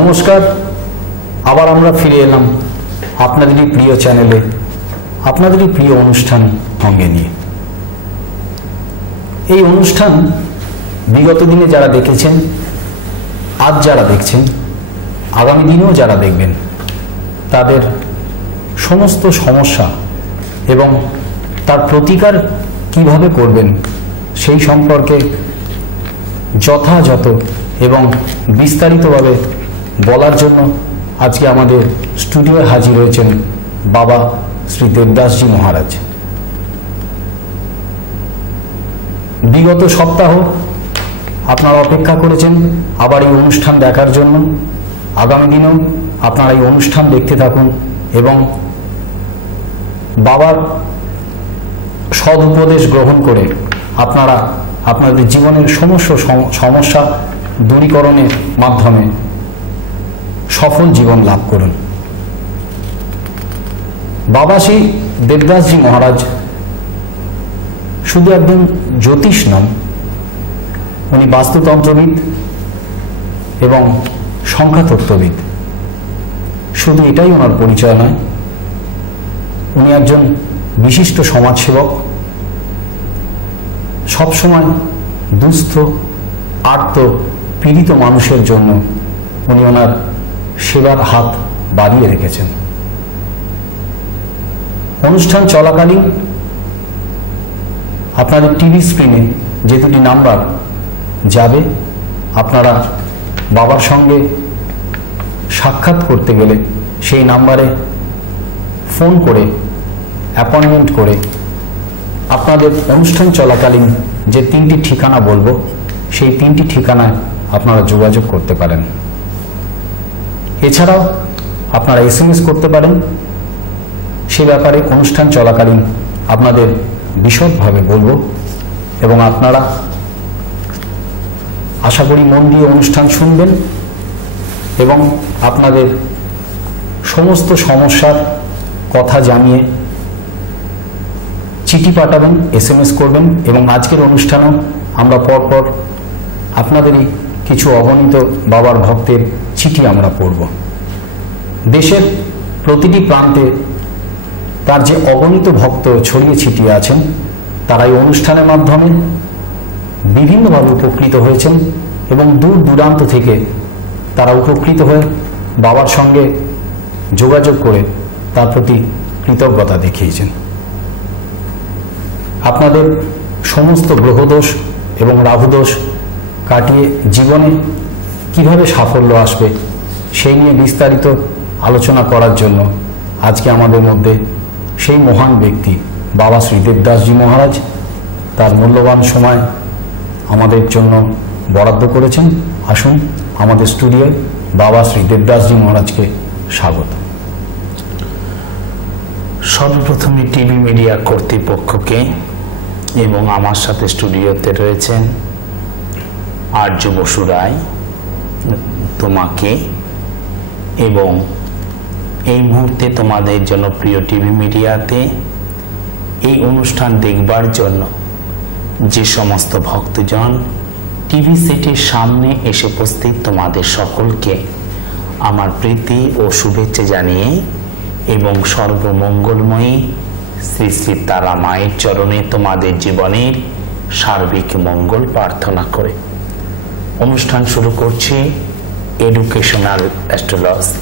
নমস্কার, আবার আমরা ফিরে এলাম আপনাদেরই প্রিয় চ্যানেলে, আপনাদেরই প্রিয় অনুষ্ঠান সঙ্গে নিয়ে। এই অনুষ্ঠান বিগত দিনে যারা দেখেছেন, আজ যারা দেখছেন, আগামী দিনেও যারা দেখবেন, তাদের সমস্ত সমস্যা এবং তার প্রতিকার কিভাবে করবেন সেই সম্পর্কে যথাযথ এবং বিস্তারিতভাবে বলার জন্য আজকে আমাদের স্টুডিওয়ে হাজির হয়েছেন বাবা শ্রী দেবদাসজি মহারাজ। বিগত সপ্তাহ আপনারা অপেক্ষা করেছেন আবার এই অনুষ্ঠান দেখার জন্য। আগামী দিনেও আপনারা এই অনুষ্ঠান দেখতে থাকুন এবং বাবার সদ উপদেশ গ্রহণ করে আপনারা আপনাদের জীবনের সমস্ত সমস্যা দূরীকরণের মাধ্যমে সফল জীবন লাভ করুন। বাবা শ্রী দেবদাসজি মহারাজ শুধু একজন জ্যোতিষ নন, উনি বাস্তুতন্ত্রবিদ এবং সংখ্যাতত্ত্ববিদ। শুধু এটাই ওনার পরিচয় নয়, উনি একজন বিশিষ্ট সমাজসেবক। সবসময় দুস্থ, আর্ত, পীড়িত মানুষের জন্য উনি ওনার সেবার হাত বাড়িয়ে রেখেছেন। অনুষ্ঠান চলাকালীন আপনাদের টিভি স্ক্রিনে যে দুটি নাম্বার যাবে, আপনারা বাবার সঙ্গে সাক্ষাৎ করতে গেলে সেই নাম্বারে ফোন করে অ্যাপয়েন্টমেন্ট করে আপনাদের অনুষ্ঠান চলাকালীন যে তিনটি ঠিকানা বলবো, সেই তিনটি ঠিকানায় আপনারা যোগাযোগ করতে পারেন। এছাড়াও আপনারা SMS করতে পারেন। সে ব্যাপারে অনুষ্ঠান চলাকালীন আপনাদের বিশদভাবে বলবো এবং আপনারা আশা করি মন দিয়ে অনুষ্ঠান শুনবেন এবং আপনাদের সমস্ত সমস্যার কথা জানিয়ে চিঠি পাঠাবেন, SMS করবেন এবং আজকের অনুষ্ঠানেও আমরা পরপর আপনাদেরই কিছু অগণিত বাবার ভক্তের চিঠি আমরা পড়ব। দেশের প্রতিটি প্রান্তে তার যে অগণিত ভক্ত ছড়িয়ে ছিটিয়ে আছেন, তারা এই অনুষ্ঠানের মাধ্যমে বিভিন্নভাবে উপকৃত হয়েছেন এবং দূর দূরান্ত থেকে তারা উপকৃত হয়ে বাবার সঙ্গে যোগাযোগ করে তার প্রতি কৃতজ্ঞতা দেখিয়েছেন। আপনাদের সমস্ত গ্রহদোষ এবং রাহুদোষ কাটিয়ে জীবনে কিভাবে সাফল্য আসবে সেই নিয়ে বিস্তারিত আলোচনা করার জন্য আজকে আমাদের মধ্যে সেই মহান ব্যক্তি বাবা শ্রী দেবদাসজি মহারাজ তার মূল্যবান সময় আমাদের জন্য বরাদ্দ করেছেন। আসুন আমাদের স্টুডিওয় বাবা শ্রী দেবদাসজি মহারাজকে স্বাগত। সর্বপ্রথমে টিভি মিডিয়া কর্তৃপক্ষকে এবং আমার সাথে স্টুডিওতে রয়েছেন আর্য বসু রায়, তোমাকে এবং এই মুহূর্তে তোমাদের জনপ্রিয় টিভি মিডিয়াতে এই অনুষ্ঠান দেখবার জন্য যে সমস্ত ভক্তজন টিভি সেটের সামনে এসে উপস্থিত, তোমাদের সকলকে আমার প্রীতি ও শুভেচ্ছা জানিয়ে এবং সর্বমঙ্গলময়ী শ্রী শ্রী তারা মায়ের চরণে তোমাদের জীবনের সার্বিক মঙ্গল প্রার্থনা করে অনুষ্ঠান শুরু করছি। Educational astrology.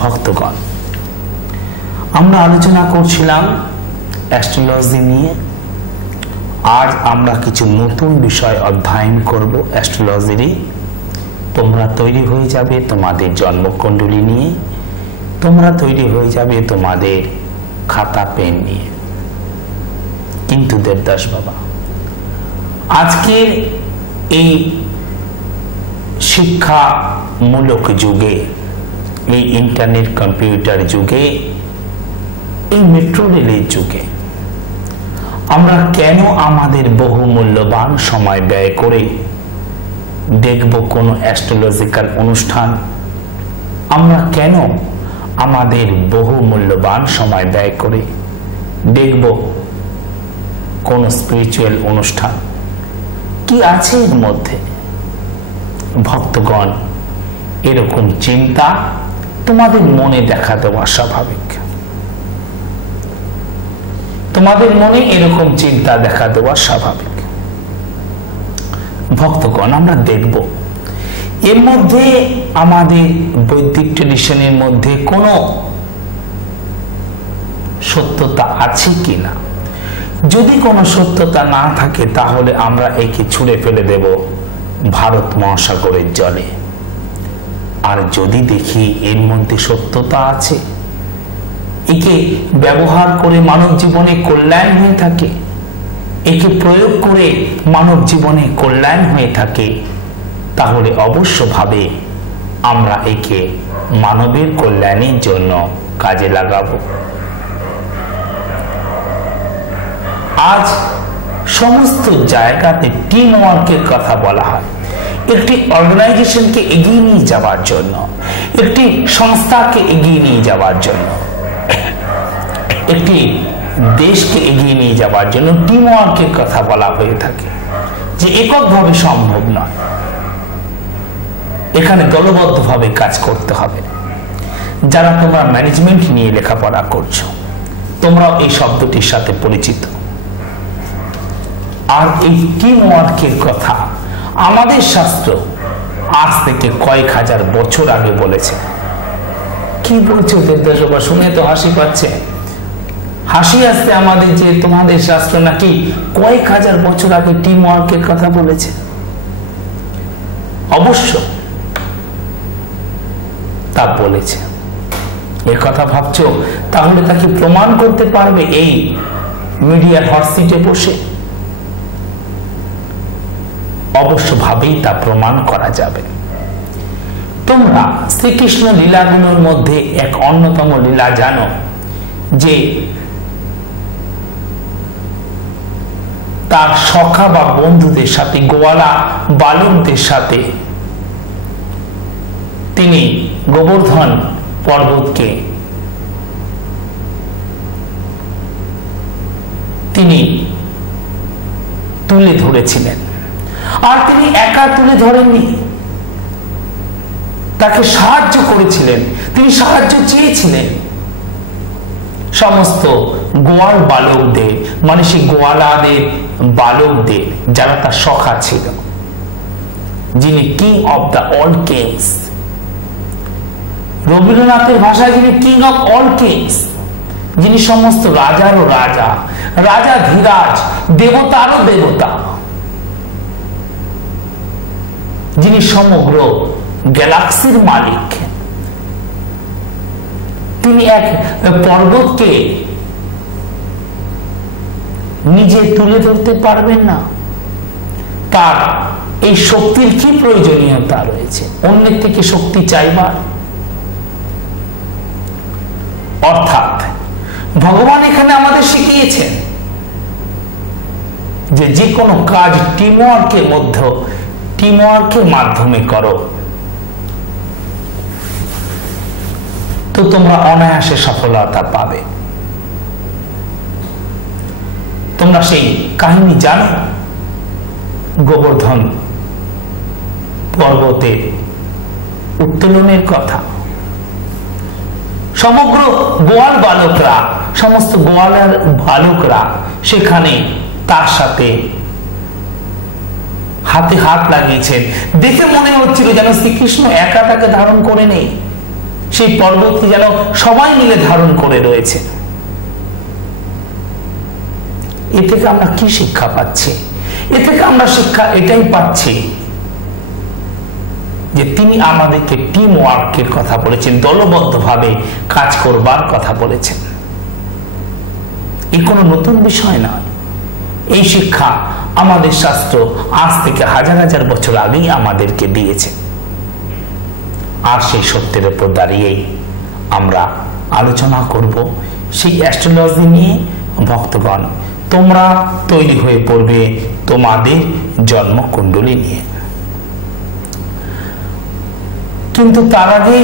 ভক্তগণ, আমরা আলোচনা করছিলাম অ্যাস্ট্রোলজি নিয়ে। আজ আমরা কিছু নতুন বিষয় অধ্যয়ন করব অ্যাস্ট্রোলজিরই। তোমরা তৈরি হয়ে যাবে তোমাদের জন্মকুণ্ডলী নিয়ে, তোমরা তৈরি হয়ে যাবে তোমাদের খাতা পেন নিয়ে। কিন্তু দেবদাস বাবা, আজকের এই শিক্ষামূলক যুগে, এই ইন্টারনেট কম্পিউটার যুগে, এই মেট্রো রেলের যুগে আমরা কেন আমাদের বহু মূল্যবান সময় ব্যয় করে দেখব কোনো অ্যাস্ট্রোলজিক্যাল অনুষ্ঠান? আমরা কেন আমাদের বহু মূল্যবান সময় ব্যয় করে দেখব কোন স্পিরিচুয়াল অনুষ্ঠান? কি আছে এর মধ্যে? ভক্তগণ, এরকম চিন্তা তোমাদের মনে দেখা দেওয়া স্বাভাবিক। তোমাদের মনে এরকম চিন্তা দেখা দেওয়া স্বাভাবিক। ভক্তগণ, আমরা দেখব এর মধ্যে আমাদের বৈদিক ট্রেডিশনের মধ্যে কোনো সত্যতা আছে কিনা। যদি কোনো সত্যতা না থাকে তাহলে আমরা একে ছুঁড়ে ফেলে দেব ভারত মহাসাগরের জলে। আর যদি দেখি এর মধ্যে সত্যতা আছে, একে ব্যবহার করে মানব জীবনে কল্যাণ হয়ে থাকে, একে প্রয়োগ করে মানব জীবনে কল্যাণ হয়ে থাকে, তাহলে অবশ্যভাবে আমরা একে মানবের কল্যাণের জন্য কাজে লাগাবো। আজ সমস্ত জায়গাতে টিম ওয়ার্কের কথা বলা হয়। একটি অর্গানাইজেশনকে এগিয়ে নিয়ে যাওয়ার জন্য, একটি সংস্থাকে এগিয়ে নিয়ে যাওয়ার জন্য, একটি দেশকে এগিয়ে নিয়ে যাওয়ার জন্য টিম ওয়ার্কের কথা বলা হয়ে থাকে, যে এককভাবে সম্ভব নয়, এখানে দলবদ্ধভাবে কাজ করতে হবে। যারা তোমরা ম্যানেজমেন্ট নিয়ে লেখাপড়া করছো, তোমরাও এই শব্দটির সাথে পরিচিত। আর এই টিম ওয়ার্কের কথা আমাদের শাস্ত্র আজ থেকে কয়েক হাজার বছর আগে বলেছে। কি বলছো দেবদাসবা? শুনে তো হাসি পাচ্ছে, হাসি আসছে আমাদের, যে তোমাদের শাস্ত্র নাকি কয়েক হাজার বছর আগে টিম ওয়ার্কের কথা বলেছে। অবশ্য তা বলেছে। এর কথা ভাবছো, তাহলে তাকে প্রমাণ করতে পারবে এই মিডিয়ার হট সিটে বসে? অবশ্যভাবেই তা প্রমাণ করা যাবে। তোমরা শ্রীকৃষ্ণ লীলাগুলোর মধ্যে এক অন্যতম লীলা জানো, যে তার সখা বা বন্ধুদের সাথে, গোয়ালা বালকদের সাথে তিনি গোবর্ধন পর্বতকে তিনি তুলে ধরেছিলেন। আর তিনি একা তুলে ধরেননি, তাকে সাহায্য করেছিলেন, তিনি সাহায্য চেয়েছিলেন সমস্ত গোয়াল বালকদের, মানে সেই গোয়ালাদের বালকদের, যারা তার সখা ছিল, যিনি king of the all kings. রবীন্দ্রনাথের ভাষায় যিনি কিং অফ অল কিংস, যিনি সমস্ত রাজারও রাজা, রাজা ধীরাজ, দেবতারও দেবতা, যিনি সমগ্র গ্যালাক্সির মালিক। তিনি এক পর্বতকে নিজে তুলে ধরতে পারবেন না। তার এই শক্তির কি প্রয়োজনীয়তা রয়েছে অন্যের থেকে শক্তি চাইবার? অর্থাৎ ভগবান এখানে আমাদের শিখিয়েছেন যে যে কোনো কাজ টিমওয়ার্কের মাধ্যমে করো, তো তোমরা অনায়াসে সফলতা পাবে। তোমরা সেই কাহিনী জানো, গোবর্ধন পর্বতে উত্তোলনের কথা। সমগ্র গোয়াল বালকরা, সমস্ত গোয়ালের বালকরা সেখানে তার সাথে হাতে হাত লাগিয়েছেন। দেখে মনে হচ্ছিল যেন শ্রীকৃষ্ণ একা তাকে ধারণ করে নেই, সেই পর্বতকে যেন সবাই মিলে ধারণ করে রয়েছে। এ থেকে আমরা কি শিক্ষা পাচ্ছি? এ থেকে আমরা শিক্ষা এটাই পাচ্ছি যে তিনি আমাদেরকে টিম ওয়ার্কের কথা বলেছেন, দলবদ্ধভাবে কাজ করবার কথা বলেছেন। এ কোনো নতুন বিষয় নয়। এই শিক্ষা আমাদের শাস্ত্র আজ থেকে হাজার হাজার বছর আগেই আমাদেরকে দিয়েছে। আর সেই সত্যের উপর দাঁড়িয়েই আমরা আলোচনা করব সেই অ্যাস্ট্রোলজি নিয়ে। ভক্তগণ, তোমরা তৈরি হয়ে পড়বে তোমাদের জন্মকুণ্ডলী নিয়ে। কিন্তু তার আগে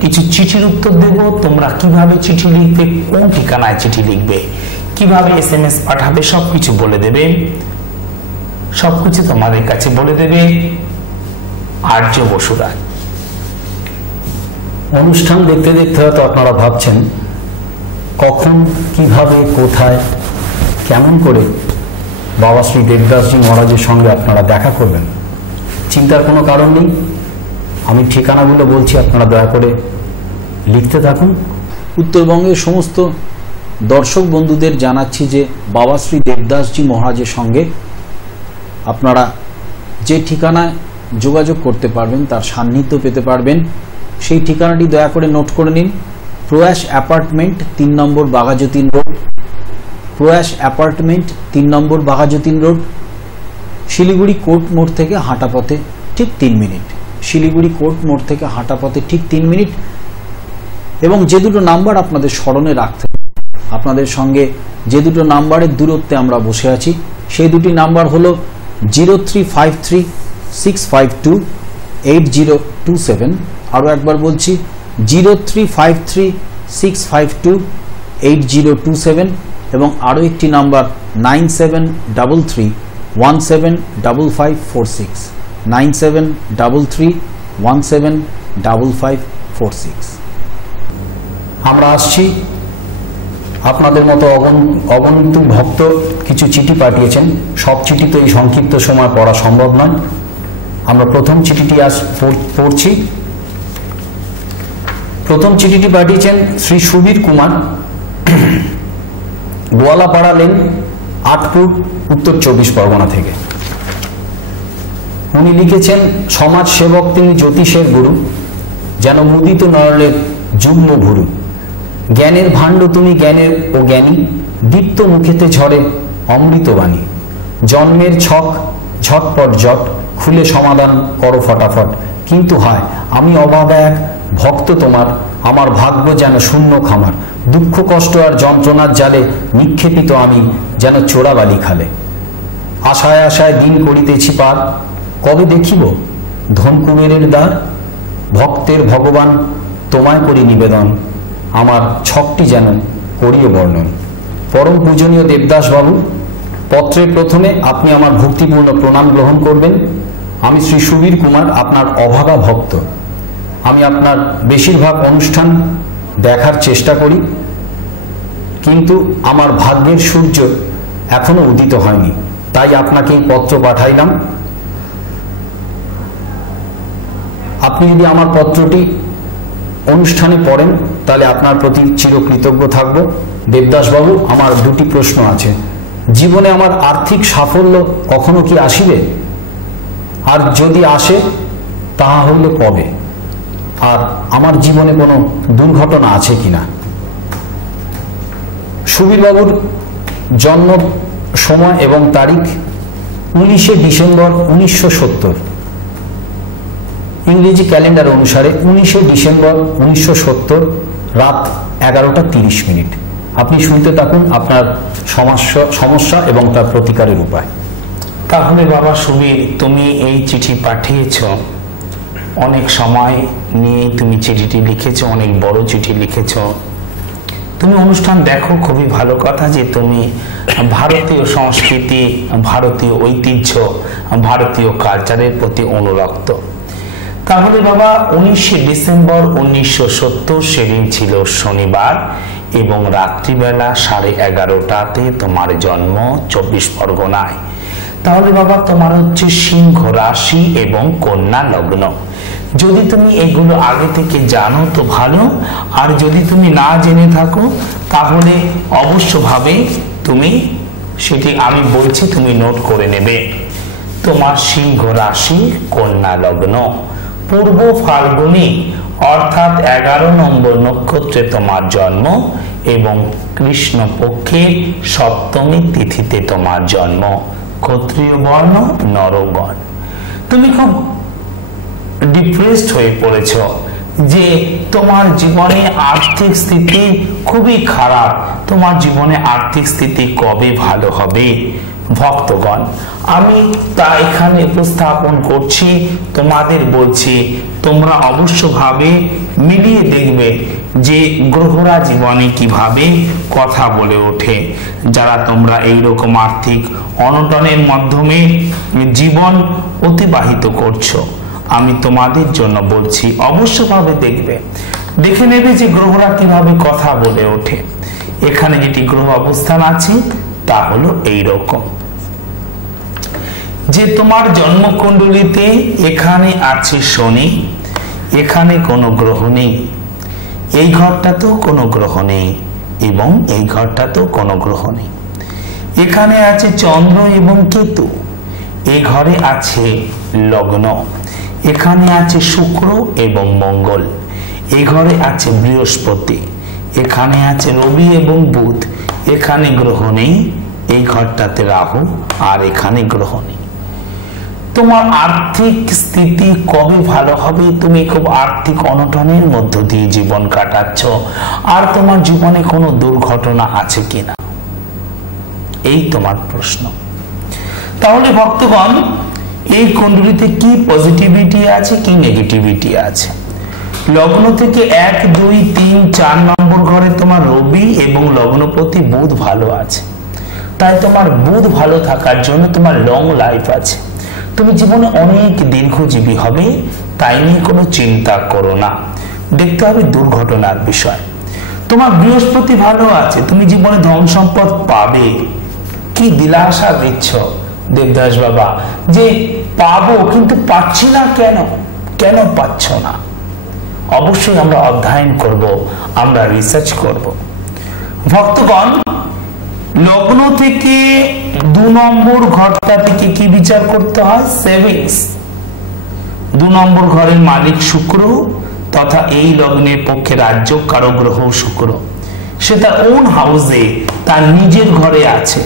কিছু চিঠির উত্তর দেব। তোমরা কিভাবে চিঠি লিখবে, কোন ঠিকানায় চিঠি লিখবে, কিভাবে SMS পাঠাবে, সবকিছু বলে দেবে। সবকিছু তোমাদের কাছে বলে দেবে আর্য বসুরায়। অনুষ্ঠান দেখতে দেখতে হয়তো আপনারা ভাবছেন কখন, কিভাবে, কোথায়, কেমন করে বাবা শ্রী দেবদাসজি মহারাজের সঙ্গে আপনারা দেখা করবেন। চিন্তার কোনো কারণ নেই, আমি ঠিকানাগুলো বলছি, আপনারা দয়া করে লিখতে থাকুন। উত্তরবঙ্গের সমস্ত দর্শক বন্ধুদের জানাচ্ছি যে বাবা শ্রী দেবদাসজি মহারাজের সঙ্গে আপনারা যে ঠিকানায় যোগাযোগ করতে পারবেন, তার সান্নিধ্য পেতে পারবেন, সেই ঠিকানাটি দয়া করে নোট করে নিন। প্রয়াস অ্যাপার্টমেন্ট 3 নম্বর বাঘাযতীন রোড, প্রয়াস অ্যাপার্টমেন্ট 3 নম্বর বাঘাযতীন রোড, শিলিগুড়ি কোর্ট মোড় থেকে হাঁটা পথে ঠিক 3 মিনিট, শিলিগুড়ি কোর্ট মোড় থেকে হাঁটা পথে ঠিক 3 মিনিট। এবং যে দুটো নাম্বার আপনাদের স্মরণে রাখতে হবে, আপনাদের সঙ্গে যে দুটো নাম্বারের দূরত্বে আমরা বসে আছি, সেই দুটি নাম্বার হলো 0353652827, আরও একবার বলছি 0353652827, এবং আরও একটি নাম্বার 9733175546, 9733175546। আমরা আসছি। আপনাদের মতো অগণিত ভক্ত কিছু চিঠি পাঠিয়েছেন, সব চিঠি তো এই সংক্ষিপ্ত সময় পড়া সম্ভব নয়। আমরা প্রথম চিঠিটি আজ পড়ছি। প্রথম চিঠিটি পাঠিয়েছেন শ্রী সুবীর কুমার, গোয়ালাপাড়া লেন, আটপুর, উত্তর 24 পরগনা থেকে। উনি লিখেছেন, সমাজ সেবক তিনি, জ্যোতিষের গুরু, যেন মুদিত নয়নের যুগ্ম ভুরু। জ্ঞানের ভাণ্ড তুমি, জ্ঞানের ও জ্ঞানী, দীপ্ত মুখেতে ঝরে অমৃতবাণী। জন্মের ছক ঝটপট জট, খুলে সমাধান করো ফটাফট। কিন্তু হায়, আমি অবাধা এক ভক্ত তোমার, আমার ভাগ্য যেন শূন্য খামার। দুঃখ কষ্ট আর যন্ত্রণার জালে নিক্ষেপিত আমি, যেন চোরাবালি খালে। আশায় আশায় দিন করিতেছি পার, কবে দেখিব ধন কুবেরের দ্বার। ভক্তের ভগবান তোমায় করি নিবেদন, আমার ছকটি যেন করিও বর্ণন। পরম পূজনীয় দেবদাস বাবু, পত্রের প্রথমে আপনি আমার ভক্তিপূর্ণ প্রণাম গ্রহণ করবেন। আমি শ্রী সুবীর কুমার, আপনার অভাগা ভক্ত। আমি আপনার বেশিরভাগ অনুষ্ঠান দেখার চেষ্টা করি, কিন্তু আমার ভাগ্যের সূর্য এখনো উদিত হয়নি, তাই আপনাকে এই পত্র পাঠাইলাম। আপনি যদি আমার পত্রটি অনুষ্ঠানে পড়েন তাহলে আপনার প্রতি চিরকৃতজ্ঞ থাকব। দেবদাসবাবু, আমার দুটি প্রশ্ন আছে। জীবনে আমার আর্থিক সাফল্য কখনো কি আসিবে? আর যদি আসে তাহা হইলে কবে? আর আমার জীবনে কোনো দুর্ঘটনা আছে কিনা? সুবীরবাবুর জন্ম সময় এবং তারিখ 19শে ডিসেম্বর 1970, ইংরেজি ক্যালেন্ডার অনুসারে 19শে ডিসেম্বর 1970 রাত 11:30। আপনি শুনতে থাকুন আপনার সমস্যা এবং তার প্রতিকারের উপায়। তাহলে বাবা সুবীর, তুমি এই চিঠি পাঠিয়েছ, অনেক সময় নিয়ে তুমি চিঠিটি লিখেছ, অনেক বড় চিঠি লিখেছ। তুমি অনুষ্ঠান দেখো, খুবই ভালো কথা যে তুমি ভারতীয় সংস্কৃতি, ভারতীয় ঐতিহ্য, ভারতীয় কালচারের প্রতি অনুরক্ত। তাহলে বাবা 19শে ডিসেম্বর 1970 সেদিন ছিল শনিবার এবং রাত্রিবেলা 11:30টাতে তোমার জন্ম 24 পরগনায়। তাহলে বাবা তোমার হচ্ছে সিংহ রাশি এবং কন্যা লগ্ন। যদি তুমি এগুলো আগে থেকে জানো তো ভালো, আর যদি তুমি না জেনে থাকো তাহলে অবশ্যভাবে তুমি সেটি আমি বলছি তুমি নোট করে নেবে। তোমার সিংহ রাশি, কন্যা লগ্ন, পূর্ব ফাল্গুনী অর্থাৎ 11 নম্বর নক্ষত্রে তোমার জন্ম এবং কৃষ্ণপক্ষের সপ্তমী তিথিতে তোমার জন্ম। ক্ষত্রিয় বর্ণ, নরগণ। তুমি খুব ডিপ্রেসড হয়ে পড়েছ যে তোমার জীবনে আর্থিক স্থিতি খুবই খারাপ। তোমার জীবনে আর্থিক স্থিতি কবে ভালো হবে? ভক্তগণ, আমি তা এখানে উপস্থাপন করছি, তোমাদের বলছি তোমরা অবশ্যভাবে মিলিয়ে দেখবে যে গ্রহরা জীবনে কিভাবে কথা বলে ওঠে। যারা তোমরা এইরকম আর্থিক অনটনের মাধ্যমে জীবন অতিবাহিত করছো, আমি তোমাদের জন্য বলছি অবশ্যভাবে দেখবে দেখে নেবে যে গ্রহরা কিভাবে কথা বলে ওঠে। এখানে যেটি গ্রহ অবস্থান আছে তা হলো এইরকম, যে তোমার জন্মকুণ্ডলিতে এখানে আছে শনি, এখানে কোনো গ্রহ নেই, এই ঘরটাতেও কোনো গ্রহ নেই এবং এই ঘরটাতেও কোনো গ্রহ নেই। এখানে আছে চন্দ্র এবং কেতু, এই ঘরে আছে লগ্ন, এখানে আছে শুক্র এবং মঙ্গল, এই ঘরে আছে বৃহস্পতি, এখানে আছে রবি এবং বুধ, এখানে গ্রহ নেই, এই ঘরটাতে রাহু, আর এখানে গ্রহ নেই। তোমার আর্থিক স্থিতি কবে ভালো হবে? তুমি খুব আর্থিক অনটনের মধ্য দিয়ে জীবন কাটাচ্ছ, আর তোমার জীবনে কোনো দুর্ঘটনা আছে কিনা, এই তোমার প্রশ্ন। তাহলে ভক্তগণ, এই কুণ্ডলিতে কি পজিটিভিটি আছে, কি নেগেটিভিটি আছে? লগ্ন থেকে 1, 2, 3, 4 নম্বর ঘরে তোমার রবি এবং লগ্নপতি বুধ ভালো আছে, তাই তোমার বুধ ভালো থাকার জন্য তোমার লং লাইফ আছে, তুমি জীবনে অনেক দীর্ঘজীবী হবে, তাই নিয়ে কোনো চিন্তা করো না। দেখতে হবে দুর্ঘটনার বিষয়। তোমার বৃহস্পতি ভালো আছে, তুমি জীবনে ধন সম্পদ পাবে। কি দিলাসা দিচ্ছ দেবদাস বাবা যে পাবো, কিন্তু পাচ্ছি না কেন? কেন পাচ্ছ না? অবশ্যই আমরা অধ্যয়ন করব, আমরা রিসার্চ করব। ভক্তগণ, লগ্ন থেকে 2 নম্বর ঘরটা থেকে কি বিচার করতে হয়? সেভিংস। 2 নম্বর ঘরের মালিক শুক্র, তথা এই লগ্নের পক্ষে রাজ্য কারক গ্রহ শুক্র, সে তার ওন হাউসে, তার নিজের ঘরে আছে,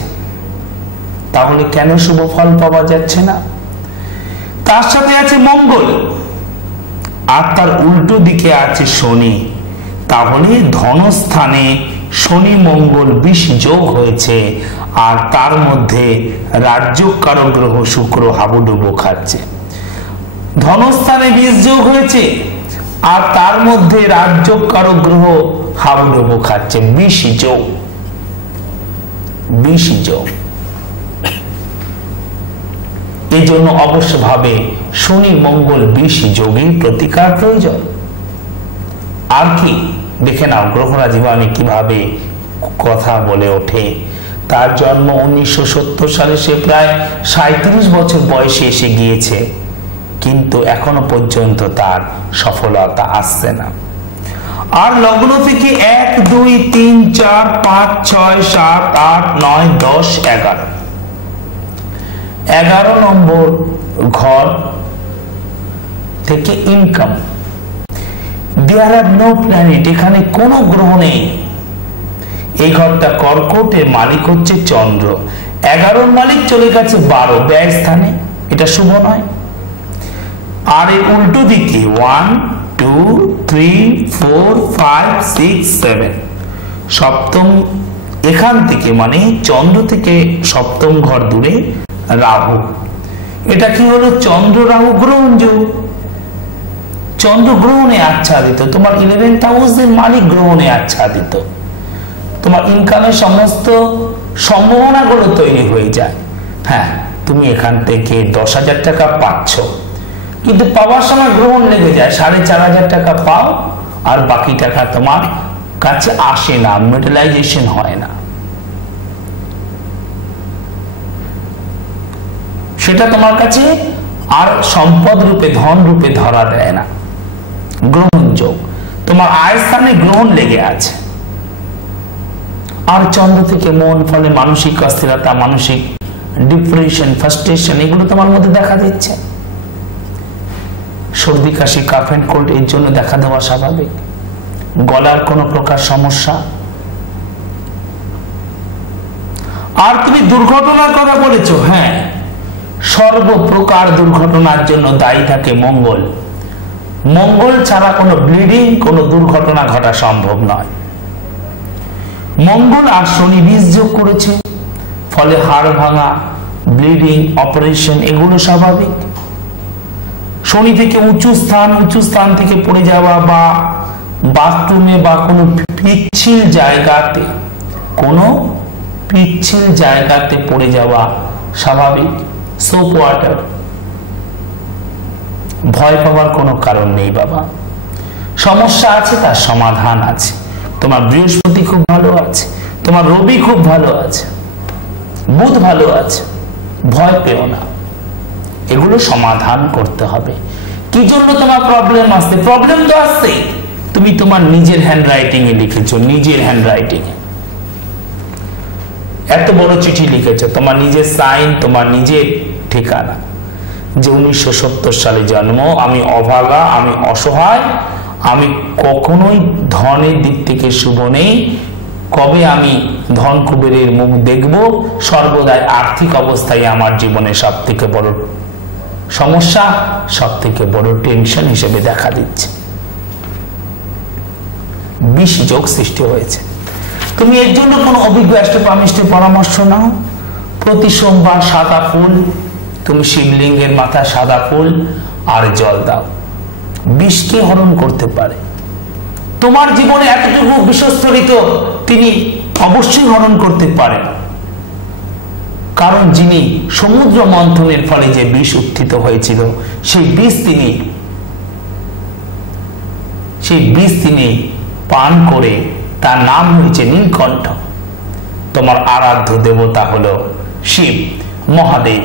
তাহলে কেন শুভ ফল পাওয়া যাচ্ছে না? তার সাথে আছে মঙ্গল, আর তার উল্টো দিকে আছে শনি, তাহলে ধনস্থানে শনি মঙ্গল 20 যোগ হয়েছে, আর তার মধ্যে রাজ্য কারক গ্রহ শুক্র হাবুডুবু খাচ্ছে। ধনস্থানে 20 যোগ হয়েছে, আর তার মধ্যে রাজ্য কারক গ্রহ হাবুডুবু খাচ্ছে, 20 যোগ, 20 যোগ। এই জন্য অবশ্যভাবে শনি মঙ্গল 20 যোগের প্রতিকার প্রয়োজন। আর কি দেখে নাও গ্রহরা জীবনে কিভাবে কথা বলে ওঠে। তার জন্ম 1970 সালে, সে প্রায় 37 বছর বয়সে এসে গিয়েছে, কিন্তু এখনো পর্যন্ত তার সফলতা আসছে না। আর লগ্ন থেকে 1, 2, 3, 4, 5, 6, 7, 8, 9, 10, 11 নম্বর ঘর থেকে ইনকাম। দেয়ার আর নো প্ল্যানেট, এখানে কোনো গ্রহ নেই। এই ঘরটা কর্কটের মালিক হচ্ছে চন্দ্র, 11 মালিক চলে গেছে 12 ব্যয় স্থানে, এটা শুভ নয়। আর এর উল্টো দিকে 1, 2, 3, 4, 5, 6, 7 সপ্তম, এখান থেকে মানে চন্দ্র থেকে সপ্তম ঘর দূরে রাহু। এটা কি হলো? চন্দ্র রাহু গ্রহণ যোগ। চন্দ্র গ্রহণে আচ্ছাদিত, তোমার 11th হাউসের মালিক গ্রহণে আচ্ছাদিত, তোমার ইনকামের সমস্ত সম্ভাবনাগুলো তৈরি হয়ে যায়। হ্যাঁ, তুমি এখান থেকে 10,000 টাকা পাচ্ছ, কিন্তু পাওয়ার সময় গ্রহণ লেগে যায়, 4,500 টাকা পাও, আর বাকি টাকা তোমার কাছে আসে না, মেটালাইজেশন হয় না, সেটা তোমার কাছে আর সম্পদ রূপে, ধন রূপে ধরা দেয় না। গ্রহণ যোগ, তোমার আয় স্থানে গ্রহণ লেগে আছে। আর চন্দ্র থেকে মন, ফলে মানসিক অস্থিরতা, মানসিক ডিপ্রেশন, ফ্রাস্ট্রেশন, এগুলো তোমার মধ্যে দেখা দিচ্ছে। সর্দি কাশি, কাফ এন্ড কোল্ড এর জন্য দেখা দেওয়া স্বাভাবিক। গলার কোনো প্রকার সমস্যা। আর তুমি দুর্ঘটনার কথা বলেছো, হ্যাঁ, সর্বপ্রকার দুর্ঘটনার জন্য দায়ী থাকে মঙ্গল। মঙ্গল ছাড়া কোনো ব্লিডিং, কোনো দুর্ঘটনা ঘটা সম্ভব নয়। মঙ্গল আর শনি 20 যোগ করেছে, ফলে হাড় ভাঙা, ব্লিডিং, অপারেশন এগুলো স্বাভাবিক। শনি থেকে উঁচু স্থান থেকে পড়ে যাওয়া, বা বাথরুমে বা কোনো পিচ্ছিল জায়গাতে পড়ে যাওয়া স্বাভাবিক। সোপ ওয়াটার, ভয় পাওয়ার কোনো কারণ নেই বাবা। সমস্যা আছে, তার সমাধান আছে। তোমার বৃহস্পতি খুব ভালো আছে, তোমার রবি খুব ভালো আছে, বুধ ভালো আছে, ভয় পেও না। এগুলো সমাধান করতে হবে। কি জন্য তোমার প্রবলেম আসছে? প্রবলেম তো আসছে, তুমি তোমার নিজের হ্যান্ডরাইটিং এ লিখেছো, নিজের হ্যান্ডরাইটিং এ এত বড় চিঠি লিখেছো, তোমার নিজের সাইন, তোমার নিজের ঠিকানা, যে 1970 সালে জন্ম, আমি অভাগা, আমি অসহায়, আমি কখনোই ধনের দিক থেকে শুভ নেই, কবে আমি ধন কুবেরের মুখ দেখব, সর্বদাই আর্থিক অবস্থায় আমার জীবনে সব থেকে বড় সমস্যা, সব থেকে বড় টেনশন হিসেবে দেখা দিচ্ছে। বিষ যোগ সৃষ্টি হয়েছে। তুমি এর জন্য কোন অভিজ্ঞ অ্যাস্ট্রোপামিস্টের পরামর্শ নাও। প্রতি সোমবার সাদা ফুল, তুমি শিবলিঙ্গের মাথায় সাদা ফুল আর জল দাও। বিষকে হরণ করতে পারে। তোমার জীবনে এতটুকু বিষস্থলিত তিনি অবশ্যই হরণ করতে পারেন, কারণ যিনি সমুদ্র মন্থনের ফলে যে বিষ উত্থিত হয়েছিল, সেই বিষ তিনি পান করে, তার নাম হয়েছে নীলকণ্ঠ। তোমার আরাধ্য দেবতা হলো শিব মহাদেব,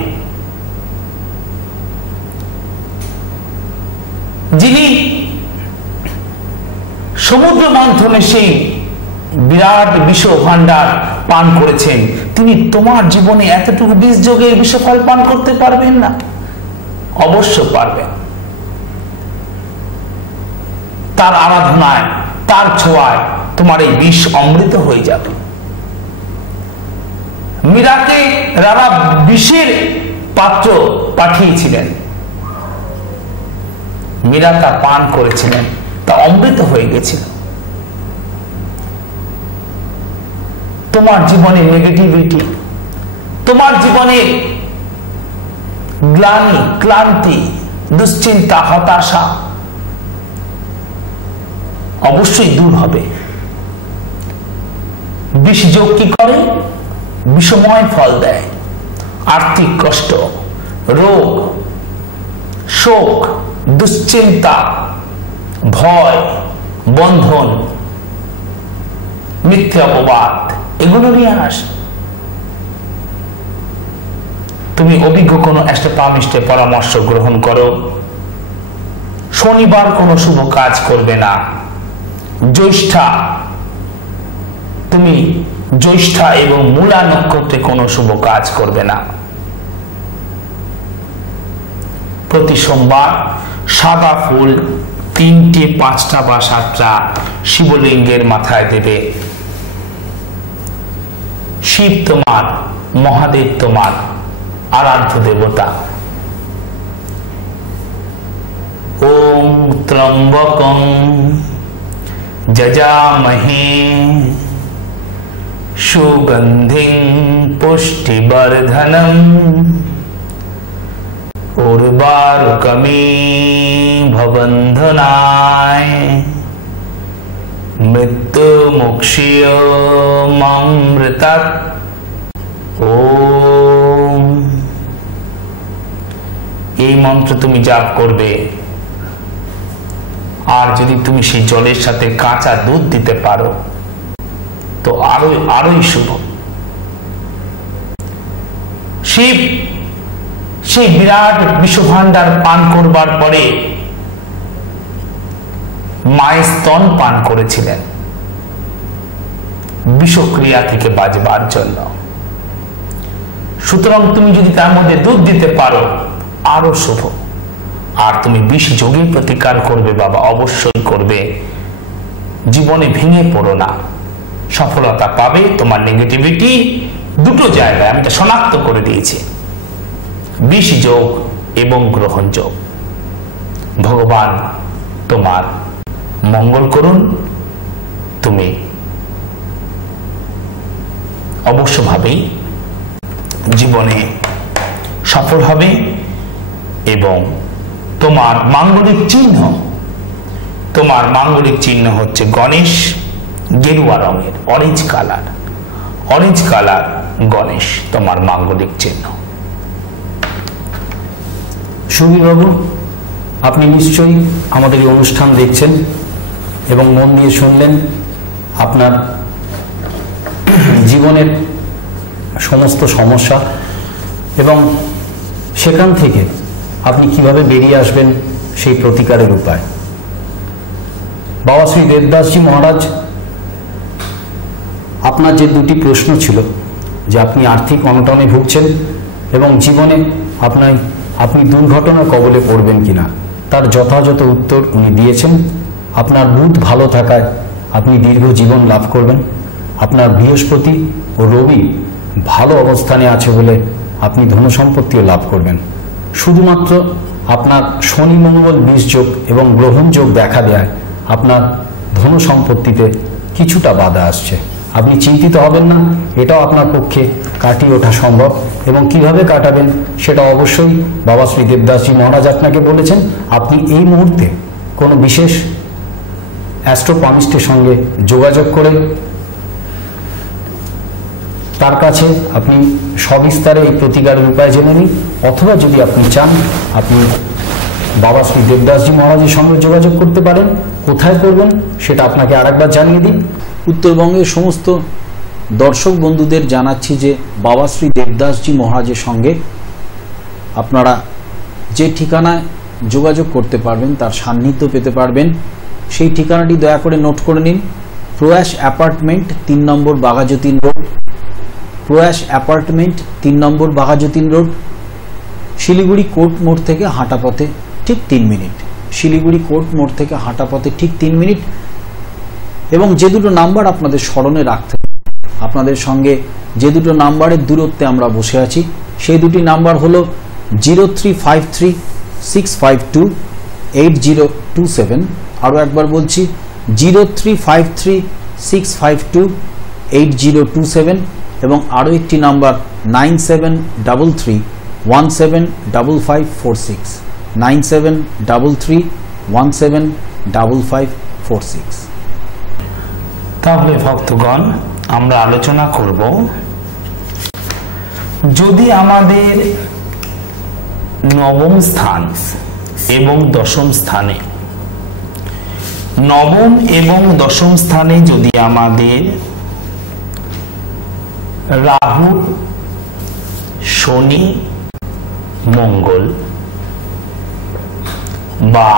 যিনি সমুদ্র মন্থনে সেই বিরাট বিষ ভান্ডার পান করেছেন। তিনি তোমার জীবনে এতটুকু বিষ যোগে বিষফল পান করতে পারবেন না? অবশ্য পারবেন। তার আরাধনায়, তার ছোঁয়ায় তোমার এই বিষ অমৃত হয়ে যাবে। মীরাকে রাধা বিষের পাত্র পাঠিয়েছিলেন, মীরা তা পান করেছিলেন, তা অমৃত হয়ে গেছিল। তোমার জীবনে নেগেটিভিটি, তোমার জীবনে গ্লানি, ক্লান্তি, দুশ্চিন্তা, হতাশা অবশ্যই দূর হবে। বিষ যোগ কি করে? বিষময় ফল দেয়। আর্থিক কষ্ট, রোগ, শোক, দুশ্চিন্তা, ভয়, বন্ধন, মিথ্যে অপবাদ, এগুলো নিয়ে আসে। তুমি অভিজ্ঞ কোনো অ্যাস্ট্রোপামিস্টের পরামর্শ গ্রহণ করো। শনিবার কোনো শুভ কাজ করবে না। তুমি জ্যৈষ্ঠা এবং মূলা নক্ষত্রে কোনো শুভ কাজ করবে না। প্রতি সোমবার সাদা ফুল 3টে, 5টা বা 7টা শিবলিঙ্গের মাথায় দেবে। শিব তোমার, মহাদেব তোমার আরাধ্য দেবতা। ওম ত্রম্বকং যজামহে সুগন্ধিং পুষ্টিবর্ধনম উর্বারুকমিভ বন্ধনায় মৃত্যু মুক্ষীয়মৃতাৎ। ওম। এই মন্ত্র তুমি জাপ করবে। আর যদি তুমি সেই জলের সাথে কাঁচা দুধ দিতে পারো তো আরোই শুভ। শিব সেই বিরাট বিষভাণ্ডার পান করবার পরে মায়ের স্তন পান করেছিলেন বিষক্রিয়া থেকে বাঁচবার জন্য। সুতরাং তুমি যদি তার মধ্যে দুধ দিতে পারো আরো শুভ। আর তুমি বিষ যোগে প্রতিকার করবে বাবা, অবশ্যই করবে। জীবনে ভেঙে পড়ো না, সফলতা পাবে। তোমার নেগেটিভিটি দুটো জায়গায় আমি শনাক্ত করে দিয়েছি, বিষ যোগ এবং গ্রহণ যোগ। ভগবান তোমার মঙ্গল করুন। তুমি অবশ্যভাবেই জীবনে সফল হবে এবং তোমার মাঙ্গলিক চিহ্ন হচ্ছে গণেশ, গেরুয়া রঙের, অরেঞ্জ কালার গণেশ তোমার মাঙ্গলিক চিহ্ন। সুবীর বাবু, আপনি নিশ্চয়ই আমাদের এই অনুষ্ঠান দেখছেন। এবং মন দিয়ে শুনলেন আপনার জীবনের সমস্ত সমস্যা এবং সেখান থেকে আপনি কিভাবে বেরিয়ে আসবেন সেই প্রতিকারের উপায়। বাবা শ্রী দেবদাসজি মহারাজ আপনার যে দুটি প্রশ্ন ছিল যে আপনি আর্থিক অনটনে ভুগছেন এবং জীবনে আপনি দুর্ঘটনার কবলে পড়বেন কিনা, তার যথাযথ উত্তর উনি দিয়েছেন। আপনার বুধ ভালো থাকায় আপনি দীর্ঘ জীবন লাভ করবেন। আপনার বৃহস্পতি ও রবি ভালো অবস্থানে আছে বলে আপনি ধনসম্পত্তিও লাভ করবেন। শুধুমাত্র আপনার শনি মঙ্গল বিষযোগ এবং গ্রহণ যোগ দেখা দেয় আপনার ধনসম্পত্তিতে কিছুটা বাধা আসছে। আপনি চিন্তিত হবেন না, এটাও আপনার পক্ষে কাটিয়ে ওঠা সম্ভব এবং কিভাবে কাটাবেন সেটা অবশ্যই বাবা শ্রী দেবদাসজি মহারাজ আপনাকে বলেছেন। আপনি এই মুহূর্তে কোনো বিশেষ অ্যাস্ট্রোপামিস্টের সঙ্গে যোগাযোগ করে তার কাছে আপনি সবিস্তারে এই প্রতিকারের উপায় জেনে নিন, অথবা যদি আপনি চান আপনি বাবা শ্রী দেবদাসজি মহারাজের সঙ্গে যোগাযোগ করতে পারেন। কোথায় করবেন সেটা আপনাকে আরেকবার জানিয়ে দিই। উত্তরবঙ্গের সমস্ত দর্শক বন্ধুদের জানাচ্ছি যে বাবা শ্রী দেবদাসজি মহারাজের সঙ্গে আপনারা যে ঠিকানায় যোগাযোগ করতে পারবেন, তার সান্নিধ্য পেতে পারবেন, সেই ঠিকানাটি দয়া করে নোট করে নিন। প্রয়াস অ্যাপার্টমেন্ট 3 নম্বর বাঘাযতীন রোড, প্রয়াস অ্যাপার্টমেন্ট 3 নম্বর বাঘাযতীন রোড, শিলিগুড়ি কোর্ট মোড় থেকে হাঁটা পথে ঠিক 3 মিনিট। শিলিগুড়ি কোর্ট মোড় থেকে হাঁটা পথে ঠিক 3 মিনিট। এবং যে দুটো নাম্বার আপনাদের স্মরণে রাখতে হবে, আপনাদের সঙ্গে যে দুটো নাম্বারের দূরত্বে আমরা বসে আছি, সেই দুটি নাম্বার হলো 0353652827। আরও একবার বলছি 0353652827 এবং আরও একটি নাম্বার 9733175546, 9733175546। তাহলে ভক্তগণ, আমরা আলোচনা করব যদি আমাদের নবম স্থান এবং দশম স্থানে, নবম এবং দশম স্থানে যদি আমাদের রাহু, শনি, মঙ্গল বা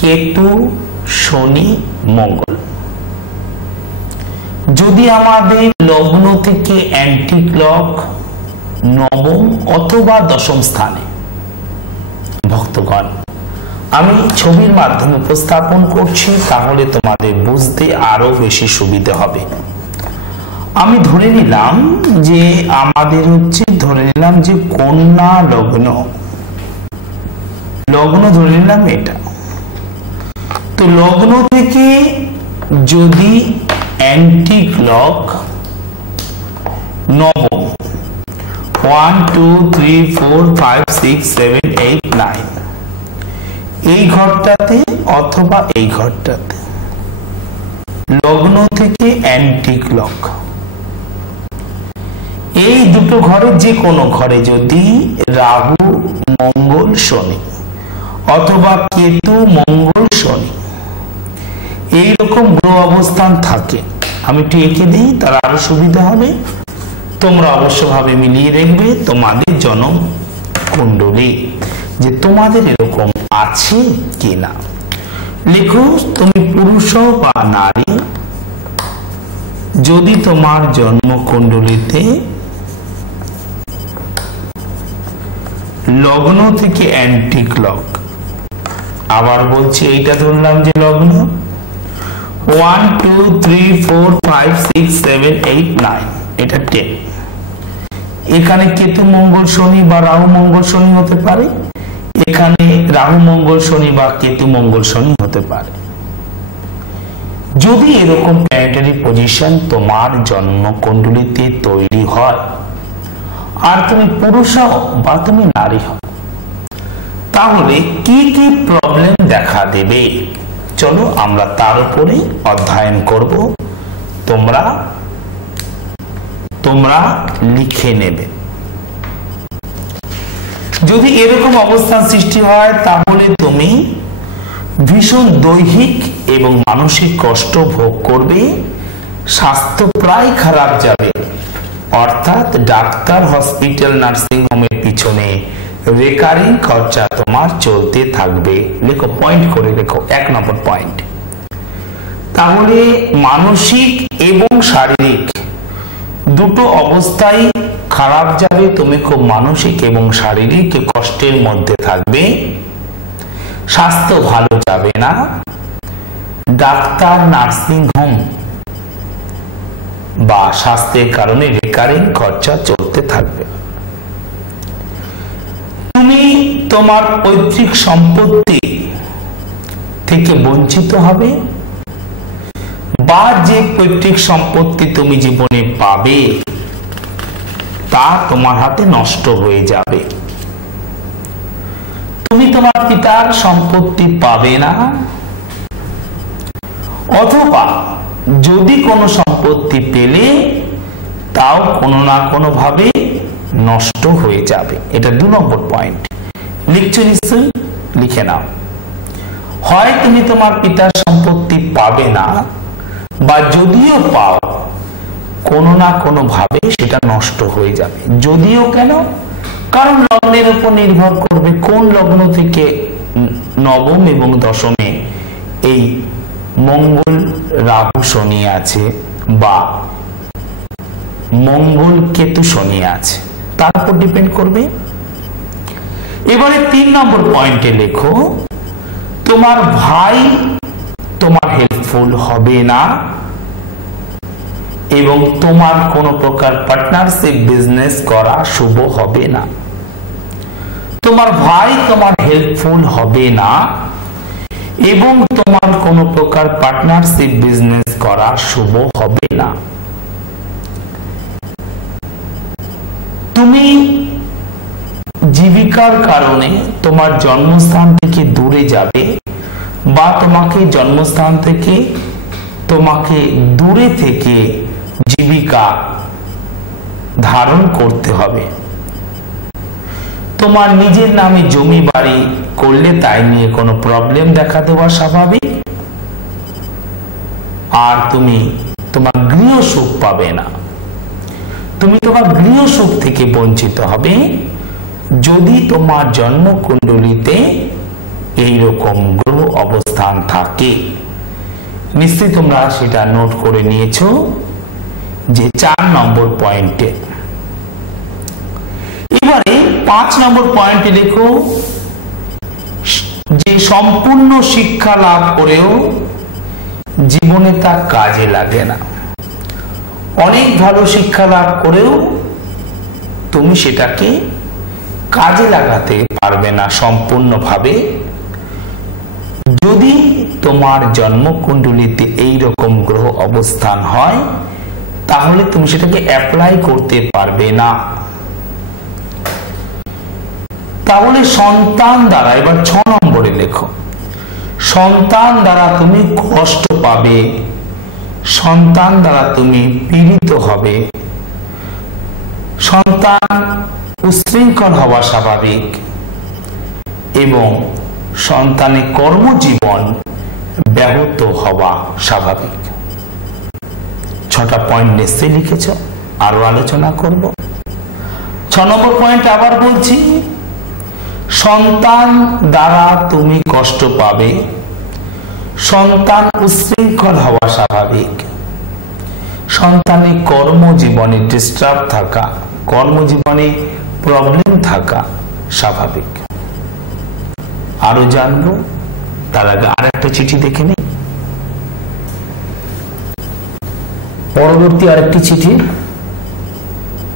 কেতু, শনি, মঙ্গল, যদি আমাদের লগ্ন থেকে অ্যান্টি ক্লক নবম অথবা দশম স্থানে, ভক্তগণ আমি ছবির মাধ্যমে উপস্থাপন করছি, তাহলে তোমাদের বুঝতে আরো বেশি সুবিধা হবে। আমি ধরে নিলাম যে আমাদের ধরে নিলাম যে কন্যা লগ্ন, ধরে নিলাম এটা। তো লগ্ন থেকে যদি অ্যান্টি ক্লক নবম 1 2 3 4 5 6 7 8 9 এই ঘরটাতে অথবা এই ঘরটাতে, লগ্ন থেকে অ্যান্টি ক্লক, এই দুটো ঘরে যে কোনো ঘরে যদি রাহু, মঙ্গল, শনি অথবা কেতু, মঙ্গল, শনি এইরকম গ্রহ অবস্থান থাকে, আমি একটু এঁকে দিই, তার আরো সুবিধা হবে। তোমরা অবশ্যভাবে মিলিয়ে দেখবে তোমাদের জন্ম কুণ্ডলী যে তোমাদের এরকম আছে কিনা। লিখো তুমি পুরুষ বা নারী, যদি তোমার জন্ম কুণ্ডলীতে লগ্ন থেকে অ্যান্টি ক্লক, আবার বলছি এইটা ধরলাম যে লগ্ন 1 2 3 4 5 6 7 8 9 এটা 10, এখানে কেতু, মঙ্গল, শনি বা রাহু, মঙ্গল, শনি হতে পারে, এখানে রাহু, মঙ্গল, শনি বা কেতু, মঙ্গল, শনি হতে পারে। যদি এরকম প্ল্যানেটারি পজিশন তোমার জন্ম কুণ্ডলীতে তৈরি হয়, আর তুমি পুরুষ হও বা তুমি নারী হও, তাহলে কি কি প্রবলেম দেখা দেবে, চলো আমরা তার উপরে অধ্যয়ন করব। তোমরা লিখে নেবে। যদি এরকম অবস্থান সৃষ্টি হয়, তাহলে তুমি ভীষণ দৈহিক এবং মানসিক কষ্ট ভোগ করবে, স্বাস্থ্য প্রায় খারাপ যাবে, অর্থাৎ ডাক্তার, হসপিটাল, নার্সিং হোমের পিছনে রেকারিং খরচা তোমার চলতে থাকবে। লেখো, পয়েন্ট করে লেখো, 1 নম্বর পয়েন্ট। তাহলে মানসিক এবং শারীরিক দুটো অবস্থায় খারাপ যাবে, তুমি খুব মানসিক এবং শারীরিক কষ্টের মধ্যে থাকবে, স্বাস্থ্য ভালো যাবে না, ডাক্তার, নার্সিং হোম বা স্বাস্থ্যের কারণে রেকারিং খরচা চলতে থাকবে। তুমি তোমার পৈতৃক সম্পত্তি থেকে বঞ্চিত হবে, বা যে পৈতৃক সম্পত্তি তুমি জীবনে পাবে তা তোমার হাতে নষ্ট হয়ে যাবে। তুমি তোমার পিতার সম্পত্তি পাবে না, অথবা যদি কোনো সম্পত্তি পেলে তাও কোনো না কোনো ভাবে নষ্ট হয়ে যাবে। এটা 2 নম্বর পয়েন্ট। লিখছো নিশ্চয়ই? লিখে নাও। হয় তুমি তোমার পিতার সম্পত্তি পাবে না, বা যদিও পাও কোনো না কোনো ভাবে সেটা নষ্ট হয়ে যাবে। যদিও কেন? কারণ লগ্নের উপর নির্ভর করবে কোন লগ্ন থেকে নবম এবং দশমে এই মঙ্গল, রাহু, শনি আছে, বা মঙ্গল, কেতু, শনি আছে, তার উপর ডিপেন্ড করবে। এবারে 3 নম্বর পয়েন্টে লেখো, তোমার ভাই তোমার হেল্পফুল হবে না, এবং তোমার কোনো প্রকার পার্টনারশিপ বিজনেস করা শুভ হবে না। তোমার ভাই তোমার হেল্পফুল হবে না, এবং তোমার কোনো প্রকার পার্টনারশিপ বিজনেস করা শুভ হবে না। তুমি জীবিকার কারণে তোমার জন্মস্থান থেকে দূরে যাবে, বা তোমাকে জন্মস্থান থেকে তোমাকে দূরে থেকে জীবিকা ধারণ করতে হবে। তোমার নিজের নামে জমি বাড়ি করলে তাই নিয়ে কোনো প্রবলেম দেখা দেওয়া স্বাভাবিক, আর তুমি তোমার গৃহ সুখ পাবে না। তুমি তোমার গৃহ সুখ থেকে বঞ্চিত হবে যদি তোমার জন্মকুণ্ডলিতে এইরকম গ্রহ অবস্থান থাকে। নিশ্চয়ই তোমরা সেটা নোট করে নিয়েছো যে 4 নম্বর পয়েন্টে। এবারে 5 নম্বর পয়েন্টে লেখো যে সম্পূর্ণ শিক্ষা লাভ করেও জীবনে তা কাজে লাগে না। অনেক ভালো শিক্ষা লাভ করেও তুমি সেটাকে কাজে লাগাতে পারবে না সম্পূর্ণভাবে, যদি তোমার জন্মকুণ্ডলিতে এইরকম গ্রহ অবস্থান হয়, তাহলে তুমি সেটাকে অ্যাপ্লাই করতে পারবে না। তাহলে সন্তান দ্বারা, এবার 6 নম্বরে লেখো, সন্তান দ্বারা তুমি কষ্ট পাবে, সন্তান দ্বারা তুমি পীড়িত হবে, সন্তান উচ্ছৃঙ্খল হওয়া স্বাভাবিক, এবং সন্তানের কর্মজীবন ব্যাহত হওয়া স্বাভাবিক। 6টা পয়েন্ট নিশ্চয়ই লিখেছ, আরো আলোচনা করব। 6 নম্বর পয়েন্ট আবার বলছি, সন্তান দ্বারা তুমি কষ্ট পাবে, সন্তান উচ্ছৃঙ্খল হওয়া স্বাভাবিক, সন্তানের কর্মজীবনে ডিস্টার্ব থাকা, কর্মজীবনে প্রবলেম থাকা স্বাভাবিক। আরো জানবো তার আগে আর একটা চিঠি দেখে নিই। পরবর্তী আরেকটি চিঠি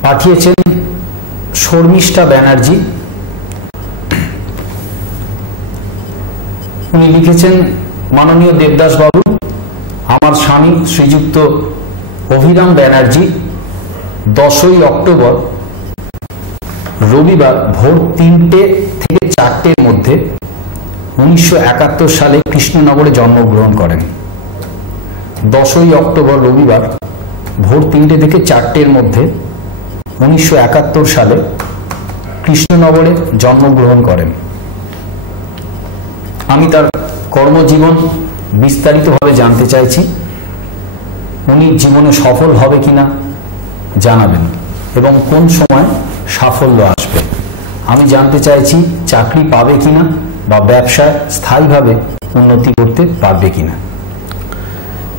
পাঠিয়েছেন শর্মিষ্ঠা ব্যানার্জি। উনি লিখেছেন, মাননীয় দেবদাস বাবু, আমার স্বামী শ্রীযুক্ত অভিরাম ব্যানার্জি 10ই অক্টোবর রবিবার ভোর 3টে থেকে 4টের মধ্যে 1971 সালে কৃষ্ণনগরে জন্মগ্রহণ করেন। 10ই অক্টোবর রবিবার ভোর 3টে থেকে 4টের মধ্যে 1971 সালে কৃষ্ণনগরে জন্মগ্রহণ করেন। আমি তার কর্মজীবন বিস্তারিতভাবে জানতে চাইছি। উনি জীবনে সফল হবে কিনা জানাবেন এবং কোন সময় সাফল্য আসবে। আমি জানতে চাইছি চাকরি পাবে কিনা বা ব্যবসায় স্থায়ীভাবে উন্নতি করতে পারবে কিনা।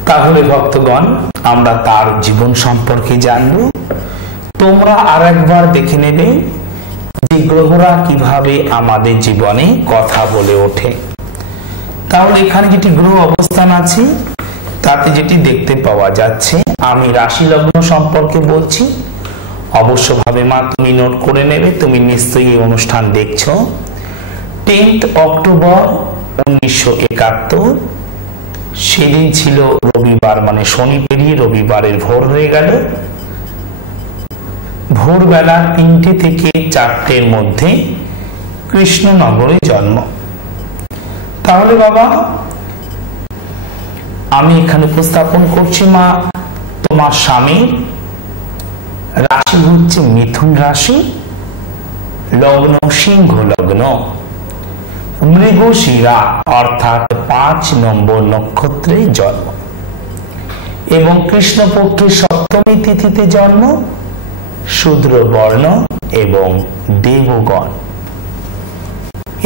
তাহলে ভক্তগণ, আমরা তার জীবন সম্পর্কে জানব। তোমরা আর একবার দেখে নেবে যে গ্রহরা কিভাবে আমাদের জীবনে কথা বলে ওঠে। তাহলে এখানে যেটি গ্রহ অবস্থান আছে তাতে যেটি দেখতে পাওয়া যাচ্ছে, আমি রাশি লগ্ন সম্পর্কে বলছি। অবশ্যভাবে মা তুমি নোট করে নেবে, তুমি নিশ্চয়ই এই অনুষ্ঠান দেখছো। 10 অক্টোবর 1971, সেদিন ছিল রবিবার, মানে শনি পেরিয়ে রবিবারের ভোর হয়ে গেল। ভোরবেলা 3টে থেকে 4টের মধ্যে কৃষ্ণনগরে জন্ম। তাহলে বাবা, আমি এখানে উপস্থাপন করছি মা, তোমার স্বামী রাশি হচ্ছে মিথুন রাশি, লগ্ন সিংহ লগ্ন, মৃগশিরা অর্থাৎ 5 নম্বর নক্ষত্রে জন্ম এবং কৃষ্ণপক্ষের সপ্তমী তিথিতে জন্ম, শূদ্র বর্ণ এবং দেবগণ।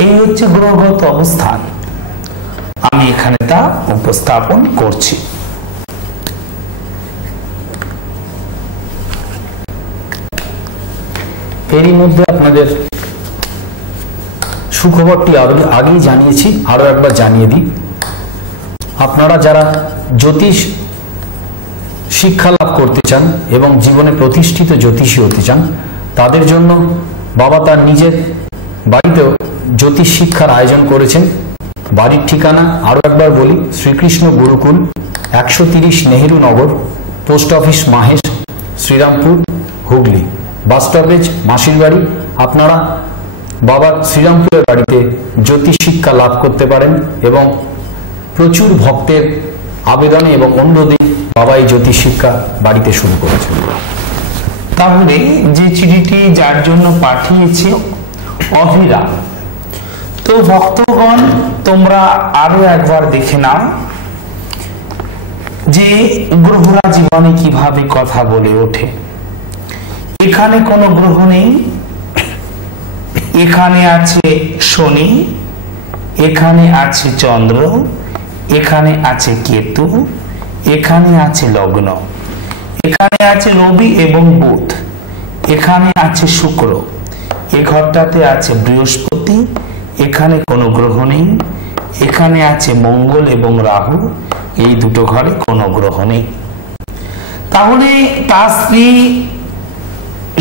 এই হচ্ছে গ্রহগত অবস্থান। আমি এখানে তা উপস্থাপন করছি। এরই মধ্যে আপনাদের সুখবরটি আগেই জানিয়েছি, আরো একবার জানিয়ে দিই। আপনারা যারা জ্যোতিষ শিক্ষা লাভ করতে চান এবং জীবনে প্রতিষ্ঠিত জ্যোতিষী হতে চান, তাদের জন্য বাবা তার নিজের বাড়িতেও জ্যোতিষ শিক্ষার আয়োজন করেছেন। বাড়ির ঠিকানা আরো একবার বলি, Shrikrishna Gurukul, 130 Nehru Nagar, post office Mahesh, Shrirampur, Hooghly. Bus stoppage মাসির বাড়ি। আপনারা বাবার শ্রীরামপুরের বাড়িতে জ্যোতিষ শিক্ষা লাভ করতে পারেন এবং প্রচুর ভক্তের আবেদনে এবং অনুরোধে বাবা এই জ্যোতিষ শিক্ষা বাড়িতে শুরু করেছেন। তাহলে যে চিঠিটি যার জন্য পাঠিয়েছে অভিরাম, তো ভক্তগণ তোমরা আরো একবার দেখে নাও যে গ্রহরা জীবনে কিভাবে কথা বলে ওঠে। এখানে কোনো গ্রহ নেই, এখানে আছে শনি, এখানে আছে চন্দ্র, এখানে আছে কেতু, এখানে আছে লগ্ন, এখানে আছে রবি এবং বুধ, এখানে আছে শুক্র, এই ঘরটাতে আছে বৃহস্পতি, এখানে কোনো গ্রহ নেই, এখানে আছে মঙ্গল এবং রাহু, এই দুটো ঘরে কোনো গ্রহ নেই। তাহলে তার স্ত্রী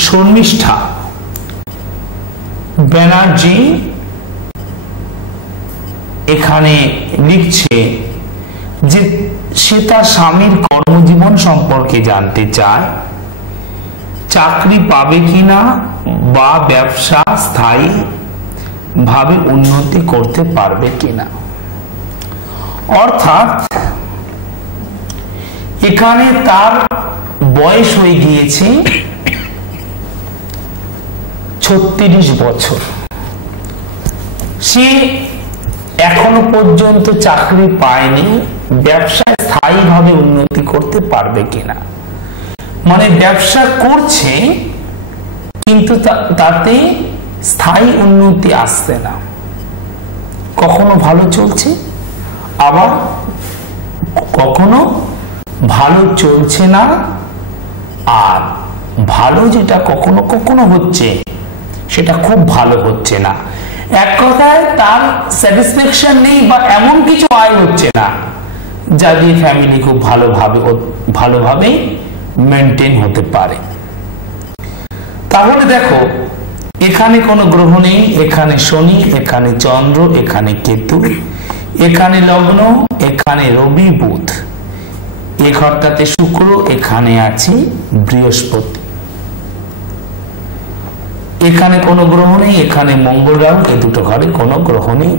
শর্মিষ্ঠা ব্যানার্জি এখানে লিখছে যে সে তার স্বামীর কর্মজীবন সম্পর্কে জানতে চায়, চাকরি পাবে কিনা বা ব্যবসা স্থায়ী ভাবে উন্নতি করতে পারবে কিনা। অর্থাৎ এখানে তার বয়স হয়ে গিয়েছে 36 বছর। সে এখনো পর্যন্ত চাকরি পায়নি, ব্যবসায় স্থায়ীভাবে উন্নতি করতে পারবে কিনা। মানে ব্যবসা করছে কিন্তু তাতে স্থায়ী উন্নতি আসছে না, কখনো ভালো চলছে আবার কখনো ভালো চলছে না, আর ভালো যেটা কখনো কখনো হচ্ছে সেটা খুব ভালো হচ্ছে না। এক কথায় তার স্যাটিসফ্যাকশন নেই বা এমন কিছু আয় হচ্ছে না যা দিয়ে ফ্যামিলি খুব ভালোভাবে মেনটেন হতে পারে। তাহলে দেখো এখানে কোনো গ্রহ নেই, এখানে শনি, এখানে চন্দ্র, এখানে কেতু, এখানে লগ্ন, এখানে রবি বুধ, এই ঘরটাতে শুক্র, এখানে আছে বৃহস্পতি, এখানে কোনো গ্রহ নেই, এখানে মঙ্গল রাহু, এই দুটো ঘরে কোনো গ্রহ নেই।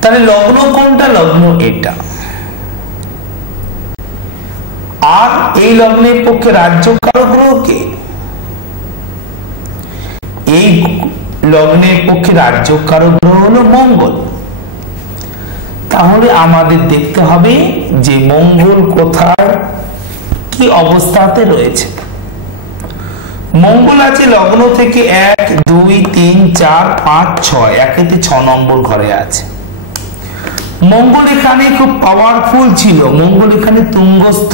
তাহলে লগ্ন কোনটা? লগ্ন এটা। আর এই লগ্নের পক্ষে রাজ্যকারক গ্রহ কে? এই লগ্নের পক্ষে রাজ্যকারক গ্রহ হলো মঙ্গল। তাহলে আমাদের দেখতে হবে যে মঙ্গল কোথায় কি অবস্থাতে রয়েছে। মঙ্গল আছে লগ্ন থেকে 1, 2, 3, 4, 5, 6 একেতে 6 নম্বর ঘরে আছে। মঙ্গল এখানে খুব পাওয়ারফুল ছিল, মঙ্গল এখানে তুঙ্গস্থ,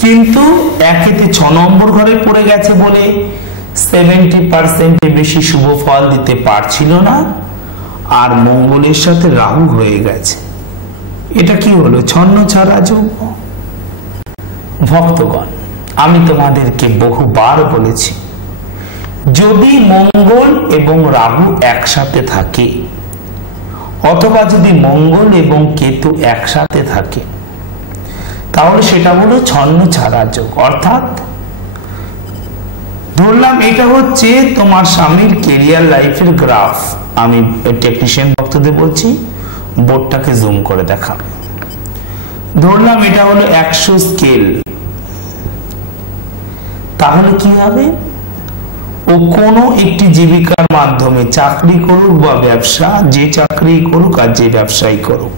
কিন্তু একেতে 6 নম্বর ঘরে পড়ে গেছে বলে 70% বেশি শুভ ফল দিতে পারছিল না। আর মঙ্গলের সাথে রাহু হয়ে গেছে, এটা কি হলো? ছন্ন ছাড়া যোগ। ভক্তগণ, আমি তোমাদেরকে বহুবার বলেছি, যদি মঙ্গল এবং রাহু একসাথে থাকে অথবা যদি মঙ্গল এবং কেতু একসাথে থাকে তাহলে সেটা হলো ছন্ন ছাড়া যোগ। অর্থাৎ ধরলাম এটা হচ্ছে তোমার স্বামীর কেরিয়ার লাইফের গ্রাফ। আমি টেকনিশিয়ান ভক্তদের বলছি, বোর্ডটাকে জুম করে দেখাবো। ধরলাম এটা হলো 100 স্কেল। তাহলে কি হবে? ও কোনো একটি জীবিকার মাধ্যমে চাকরি করুক বা ব্যবসা, যে চাকরি করুক আর যে ব্যবসাই করুক,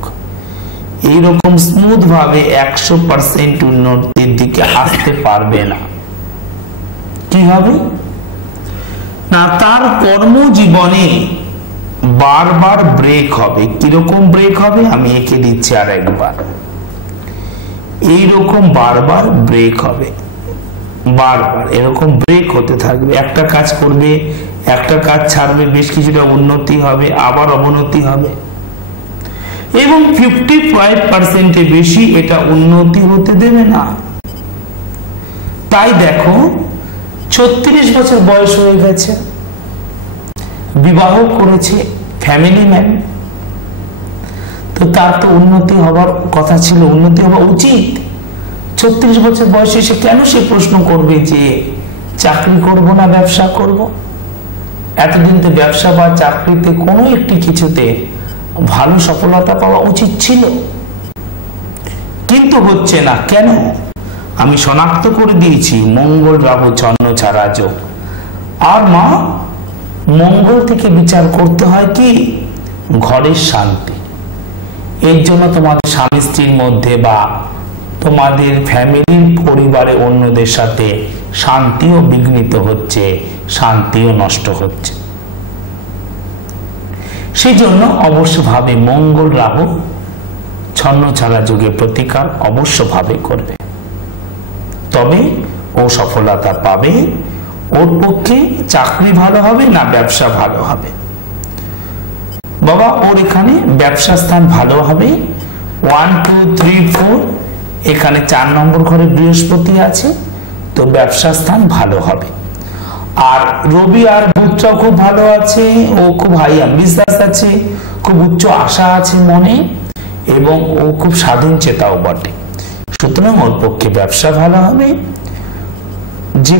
এইরকম স্মুথ ভাবে 100% উন্নতির দিকে আসতে পারবে না। কি হবে না, তার কর্মজীবনে বারবার ব্রেক হবে। কিরকম ব্রেক হবে আমি এঁকে দিচ্ছি আর একবার। এইরকম বারবার ব্রেক হবে, বারবার এরকম ব্রেক হতে থাকবে। একটা কাজ করবে, একটা কাজ ছাড়বে, বেশ কিছুটা উন্নতি হবে, আবার অবনতি হবে, এবং 55% বেশি এটা উন্নতি হতে দেবে না। তাই দেখো 36 বছর বয়স হয়ে গেছে, বিবাহ করেছে, ফ্যামিলি ম্যান, তো তার তো উন্নতি হবার কথা ছিল, উন্নতি হওয়া উচিত। 36 বছর বয়সে সে কেন সে প্রশ্ন করবে যে চাকরি করব না ব্যবসা করব? এতদিন তো ব্যবসা বা চাকরিতে কোনো একটি কিছুতে ভালো সফলতা পাওয়া উচিত ছিল, কিন্তু হচ্ছে না কেন? আমি শনাক্ত করে দিয়েছি মঙ্গল রাহু ছন্ন ছাড়া যোগ। আর মা, মঙ্গল থেকে বিচার করতে হয় কি? ঘরের শান্তি। এর জন্য তোমাদের স্বামী স্ত্রীর মধ্যে বা তোমাদের ফ্যামিলির পরিবারে অন্যদের সাথে শান্তিও বিঘ্নিত হচ্ছে, শান্তিও নষ্ট হচ্ছে। সেই জন্য অবশ্যভাবে মঙ্গল রাহু ছন্ন ছাড়া যুগে প্রতিকার অবশ্যভাবে করবে, তবে ও সফলতা পাবে। ওর পক্ষে চাকরি ভালো হবে না ব্যবসা ভালো হবে? বাবা, ওর এখানে ব্যবসা স্থান ভালো হবে। 1, 2, 3, 4 এখানে 4 নম্বর ঘরে বৃহস্পতি আছে, তো ব্যবসা স্থান ভালো হবে। আর রবি আর বুধটাও খুব ভালো আছে, ও খুব হাই অ্যাম্বিশাস আছে, খুব উচ্চ আশা আছে মনে, এবং ও খুব স্বাধীন চেতাও বটে। সুতরাং ওর পক্ষে ব্যবসা ভালো হবে। যে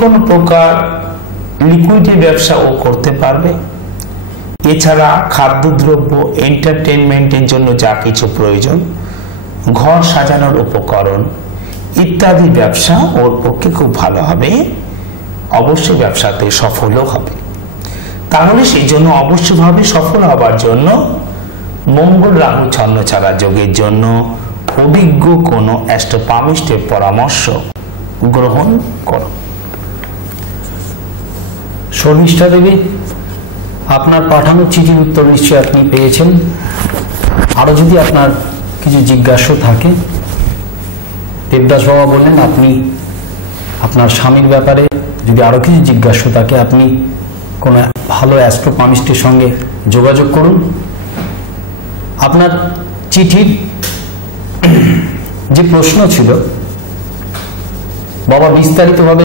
কোনো প্রকার লিকুইডের ব্যবসা ও করতে পারবে। এছাড়া খাদ্যদ্রব্য, এন্টারটেনমেন্টের জন্য যা কিছু প্রয়োজন, ঘর সাজানোর উপকরণ ইত্যাদি ব্যবসা ওর পক্ষে খুব ভালো হবে। অবশ্যই ব্যবসাতে সফলও হবে। তাহলে সেই জন্য অবশ্যভাবে সফল হবার জন্য মঙ্গল রাহু ছন্ন ছাড়া যোগের জন্য অভিজ্ঞ কোনো অ্যাস্ট্রোপামিস্টের পরামর্শ গ্রহণ করো। শর্মিষ্ঠা দেবী, আপনার পাঠানো চিঠির উত্তর নিশ্চয়ই আপনি পেয়েছেন। আরো যদি আপনার কিছু জিজ্ঞাসা থাকে, দেবদাস বাবা বললেন আপনি আপনার স্বামীর ব্যাপারে যদি আরো কিছু জিজ্ঞাসা থাকে আপনি কোনো ভালো অ্যাস্ট্রোপামিস্টের সঙ্গে যোগাযোগ করুন। আপনার চিঠির যে প্রশ্ন ছিল বাবা বিস্তারিতভাবে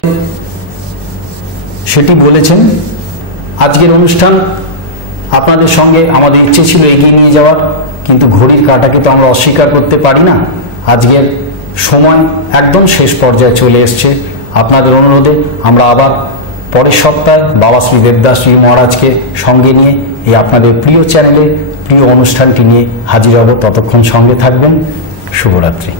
সেটি বলেছেন। আজকের অনুষ্ঠান আপনাদের সঙ্গে আমাদের ইচ্ছে ছিল এগিয়ে নিয়ে যাওয়ার, কিন্তু ঘড়ির কাঁটাকে তো আমরা অস্বীকার করতে পারি না। আজকের সময় একদম শেষ পর্যায়ে চলে এসছে। আপনাদের অনুরোধে আমরা আবার পরের সপ্তাহে বাবা শ্রী দেবদাসজি মহারাজকে সঙ্গে নিয়ে এই আপনাদের প্রিয় চ্যানেলে প্রিয় অনুষ্ঠানটি নিয়ে হাজির হব। ততক্ষণ সঙ্গে থাকবেন। শুভরাত্রি।